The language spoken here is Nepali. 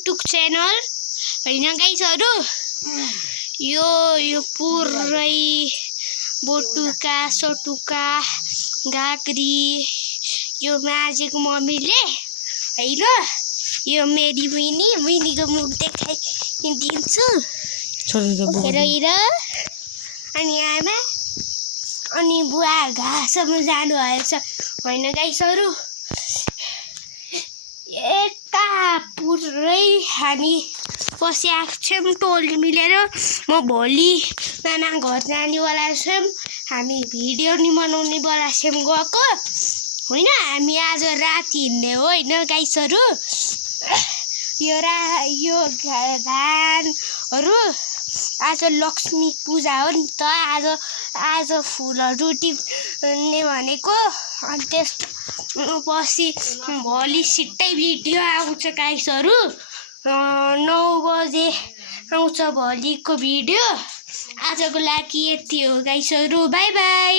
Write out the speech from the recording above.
युट्युब च्यानल हैन गाइसहरु। यो पुरै बोटुका सोटुका गाग्री यो माझेको मम्मीले हैन। यो मेरी मिनीको मुख देखाइदिन्छु। हेर अनि आमा अनि बुवा घाँसमा जानु भएछ हैन गाइसहरु। यता पुरै हामी बसिआएको छौँ टोली मिलेर। म भोलि नाना घर जानेवाला छौँ। हामी भिडियो नि बनाउने वाला छौँ गएको हैन। हामी आज राति हिँड्ने हो हैन गाइसहरु। यो धानहरु आज लक्ष्मी पूजा हो नि त। आज फुलहरु टिप्ने भनेको। अनि त्यसपछि भोलि छिट्टै भिडियो आउँछ गाइसहरु। 9 बजे आउँछ भोलिको भिडियो। आजको लागि यति हो गाइसहरु। Bye bye.